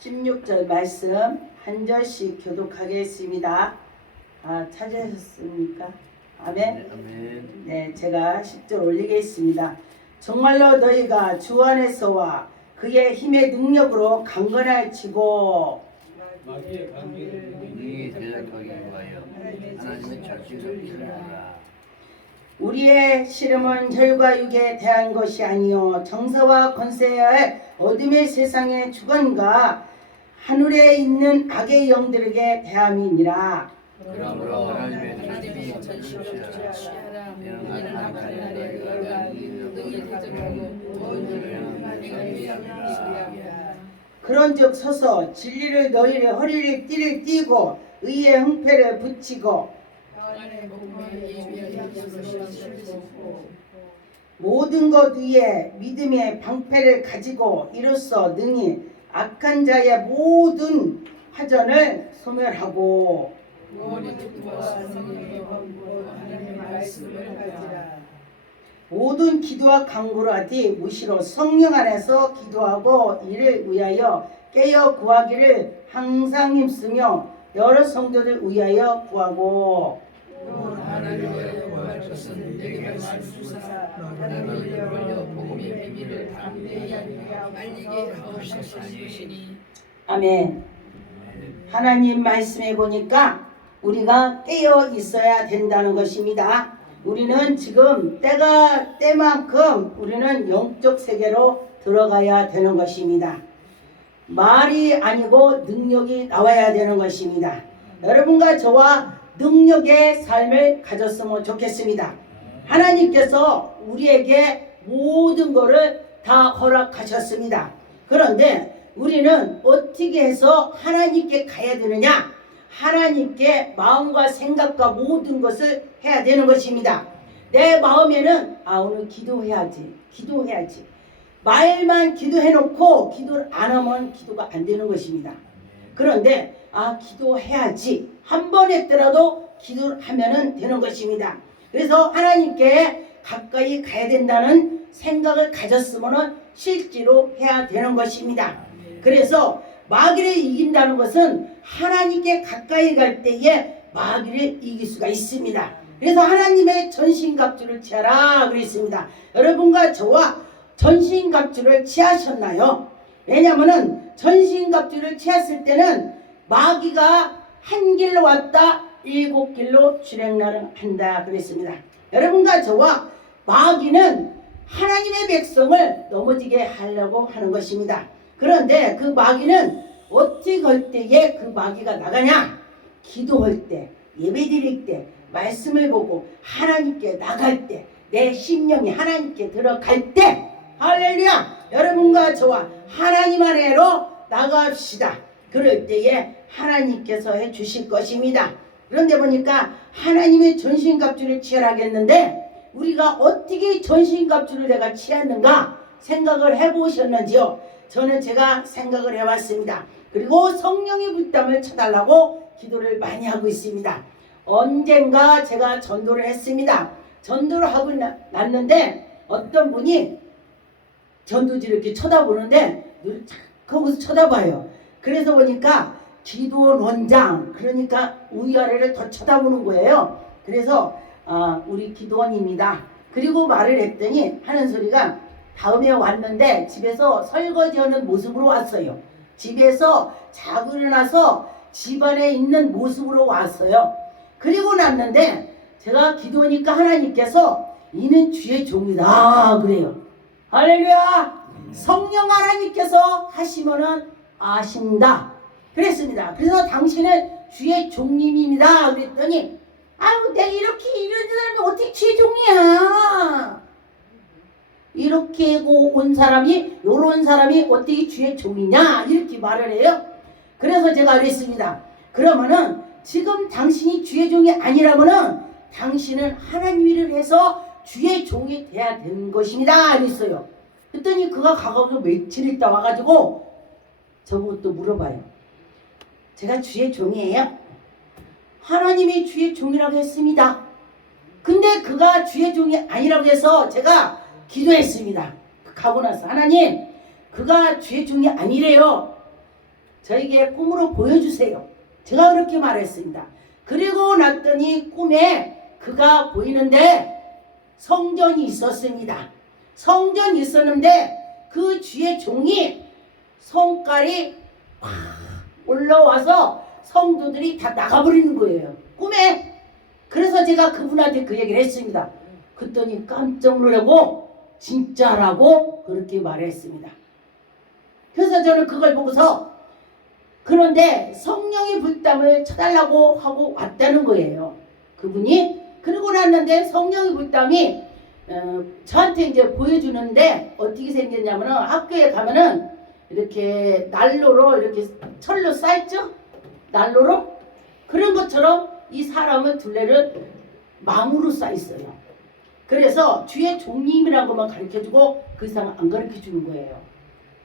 16절 말씀 한 절씩 교독하겠습니다. 찾으셨습니까? 아멘. 아멘. 네, 제가 10절 올리겠습니다. 정말로 너희가 주 안에서와 그의 힘의 능력으로 강건할지고 마귀의 관계를 네 대적하기 위하여 하나님의 절친을 이루라. 우리의 씨름은 혈과 육에 대한 것이 아니요 정사와 권세의 어둠의 세상의 주관과 하늘에 있는 악의 영들에게 대함이니라. 그러므로 하나님의 절친을 취하라. 이는 하나님 너희가 능히 대적하고 원수를 행하리라. 그런즉 서서 진리를 너희의 허리를 띠를 띠고 의의 흥패를 붙이고 모든 것 위에 믿음의 방패를 가지고 이로써 능히 악한 자의 모든 화전을 소멸하고 모든 기도와 간구를 하되 무시로 성령 안에서 기도하고 이를 위하여 깨어 구하기를 항상 힘쓰며 여러 성도들 위하여 구하고 하나님의 구할 것은 내게 말씀하사 나를 걸려 복음의 비밀을 담대히 알리게 하옵소서니. 아멘. 하나님 말씀해 보니까 우리가 깨어 있어야 된다는 것입니다. 우리는 지금 때가 때만큼 우리는 영적 세계로 들어가야 되는 것입니다. 말이 아니고 능력이 나와야 되는 것입니다. 여러분과 저와 능력의 삶을 가졌으면 좋겠습니다. 하나님께서 우리에게 모든 것을 다 허락하셨습니다. 그런데 우리는 어떻게 해서 하나님께 가야 되느냐? 하나님께 마음과 생각과 모든 것을 해야 되는 것입니다. 내 마음에는 오늘 기도해야지 말만 기도해놓고 기도를 안 하면 기도가 안 되는 것입니다. 그런데 기도해야지 한 번 했더라도 기도를 하면은 되는 것입니다. 그래서 하나님께 가까이 가야 된다는 생각을 가졌으면 실제로 해야 되는 것입니다. 그래서 마귀를 이긴다는 것은 하나님께 가까이 갈 때에 마귀를 이길 수가 있습니다. 그래서 하나님의 전신갑주를 취하라 그랬습니다. 여러분과 저와 전신갑주를 취하셨나요? 왜냐하면 전신갑주를 취했을 때는 마귀가 한 길로 왔다 7길로 출행나를 한다 그랬습니다. 여러분과 저와 마귀는 하나님의 백성을 넘어지게 하려고 하는 것입니다. 그런데 그 마귀는 어떻게 할 때에 그 마귀가 나가냐? 기도할 때, 예배드릴 때, 말씀을 보고 하나님께 나갈 때, 내 심령이 하나님께 들어갈 때, 할렐루야! 여러분과 저와 하나님 안에로 나갑시다. 그럴 때에 하나님께서 해주실 것입니다. 그런데 보니까 하나님의 전신갑주를 취하라겠는데 우리가 어떻게 전신갑주를 내가 취했는가 생각을 해보셨는지요? 저는 제가 생각을 해봤습니다. 그리고 성령의 불담을 쳐달라고 기도를 많이 하고 있습니다. 언젠가 제가 전도를 했습니다. 전도를 하고 났는데 어떤 분이 전도지를 이렇게 쳐다보는데 거기서 쳐다봐요. 그래서 보니까 기도원 원장, 그러니까 위아래를 더 쳐다보는 거예요. 그래서 우리 기도원입니다. 그리고 말을 했더니 하는 소리가 다음에 왔는데 집에서 설거지하는 모습으로 왔어요. 집에서 자고 일어나서 집안에 있는 모습으로 왔어요. 그리고 났는데 제가 기도하니까 하나님께서 이는 주의 종이다 그래요. 할렐루야! 성령 하나님께서 하시면은 아신다 그랬습니다. 그래서 당신은 주의 종님입니다 그랬더니 내가 이렇게 이런 사람이 어떻게 주의 종이야? 이렇게 온 사람이 요런 사람이 어떻게 주의 종이냐 이렇게 말을 해요. 그래서 제가 그랬습니다. 그러면은 지금 당신이 주의 종이 아니라면은 당신은 하나님 일을 해서 주의 종이 돼야 되는 것입니다 그랬어요. 그랬더니 그가 가가지고 며칠 있다 와가지고 저보고 또 물어봐요. 제가 주의 종이에요? 하나님이 주의 종이라고 했습니다. 근데 그가 주의 종이 아니라고 해서 제가 기도했습니다. 가고 나서 하나님 그가 주의 종이 아니래요. 저에게 꿈으로 보여주세요. 제가 그렇게 말했습니다. 그리고 났더니 꿈에 그가 보이는데 성전이 있었습니다. 성전이 있었는데 그 주의 종이 성깔이 확 올라와서 성도들이 다 나가버리는 거예요. 꿈에. 그래서 제가 그분한테 그 얘기를 했습니다. 그랬더니 깜짝 놀라고 진짜라고 그렇게 말했습니다. 그래서 저는 그걸 보고서 그런데 성령의 불담을 쳐달라고 하고 왔다는 거예요. 그분이. 그러고 났는데 성령의 불담이 저한테 이제 보여주는데 어떻게 생겼냐면은 학교에 가면은 이렇게 난로로 이렇게 철로 쌓였죠? 난로로? 그런 것처럼 이 사람은 둘레를 망으로 쌓였어요. 그래서 주의 종님이라는 것만 가르쳐주고 그 이상 안 가르쳐주는 거예요.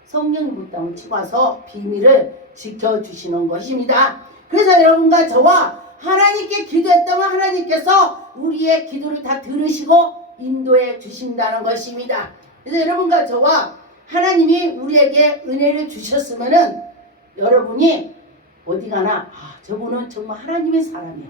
성령의 불담을 치고 와서 비밀을 지켜주시는 것입니다. 그래서 여러분과 저와 하나님께 기도했다면 하나님께서 우리의 기도를 다 들으시고 인도해 주신다는 것입니다. 그래서 여러분과 저와 하나님이 우리에게 은혜를 주셨으면은 여러분이 어디 가나 저분은 정말 하나님의 사람이야.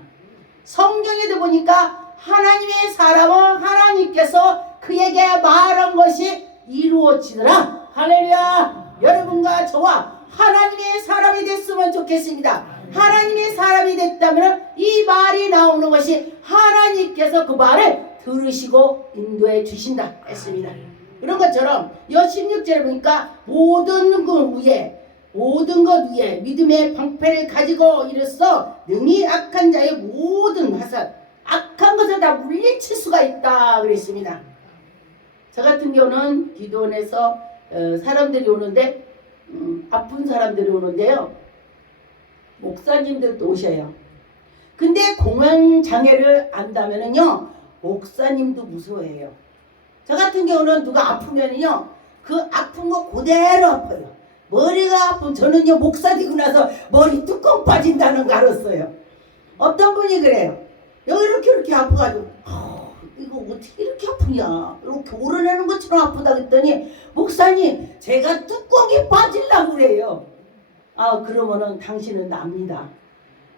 성경에도 보니까 하나님의 사람은 하나님께서 그에게 말한 것이 이루어지더라. 할렐루야. 여러분과 저와 하나님의 사람이 됐으면 좋겠습니다. 하나님의 사람이 됐다면 이 말이 나오는 것이 하나님께서 그 말을 들으시고 인도해 주신다 했습니다. 그런 것처럼 여 16절에 보니까 모든 것 위에 믿음의 방패를 가지고 이르서 능히 악한 자의 모든 화살 악한 것을 다 물리칠 수가 있다 그랬습니다. 저 같은 경우는 기도원에서 사람들이 오는데 아픈 사람들이 오는데요. 목사님들도 오셔요. 근데 공황장애를 안다면은요 목사님도 무서워해요. 저 같은 경우는 누가 아프면은요 그 아픈 거 그대로 아파요. 머리가 아프면 저는요 목사 되고 나서 머리 뚜껑 빠진다는 거 알았어요. 어떤 분이 그래요. 여기 이렇게 아파가지고 이거 어떻게 이렇게 아프냐 이렇게 오르내는 것처럼 아프다 그랬더니 목사님 제가 뚜껑이 빠지려고 그래요. 그러면은 당신은 납니다.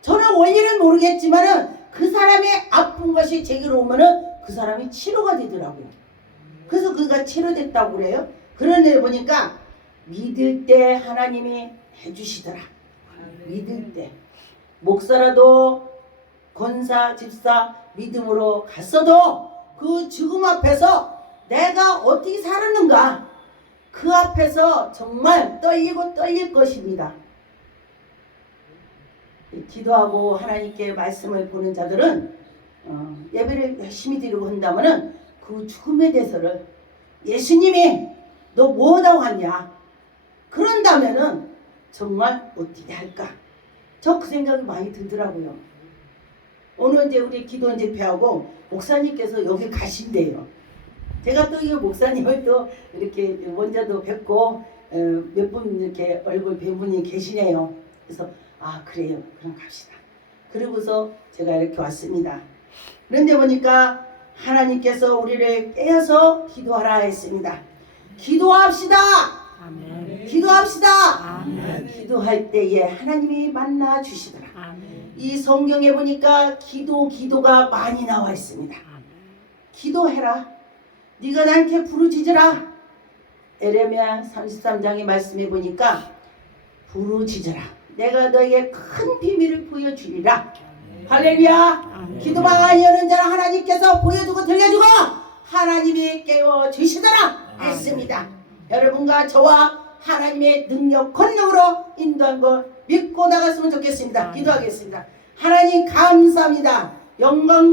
저는 원리는 모르겠지만은 그 사람의 아픈 것이 제게로 오면은 그 사람이 치료가 되더라고요. 그래서 그가 치료됐다고 그래요. 그런 애 보니까 믿을 때 하나님이 해주시더라. 믿을 때 목사라도 권사 집사 믿음으로 갔어도 그 죽음 앞에서 내가 어떻게 살았는가 그 앞에서 정말 떨리고 떨릴 것입니다. 기도하고 하나님께 말씀을 보는 자들은 예배를 열심히 드리고 한다면은 그 죽음에 대해서를 예수님이 너 뭐하다고 하냐 그런다면은 정말 어떻게 할까 저 그 생각이 많이 들더라고요. 오늘 이제 우리 기도원 집회하고 목사님께서 여기 가신대요. 제가 또 이 목사님을 또 이렇게 먼저도 뵙고 몇 분 이렇게 얼굴 뵌 분이 계시네요. 그래서 그래요. 그럼 갑시다. 그러고서 제가 이렇게 왔습니다. 그런데 보니까 하나님께서 우리를 깨어서 기도하라 했습니다. 기도합시다. 아멘. 기도합시다. 아멘. 기도할 때에 하나님이 만나 주시더라. 아멘. 이 성경에 보니까 기도가 많이 나와 있습니다. 기도해라. 네가 나한테 부르짖으라. 에레미야 33장의 말씀에 보니까 부르짖으라. 내가 너에게 큰 비밀을 보여주리라. 할렐루야. 기도 많이 하는 자는 하나님께서 보여주고 들려주고 하나님이 깨워주시더라 했습니다. 여러분과 저와 하나님의 능력 권능으로 인도한 걸 믿고 나갔으면 좋겠습니다. 기도하겠습니다. 하나님 감사합니다. 영광과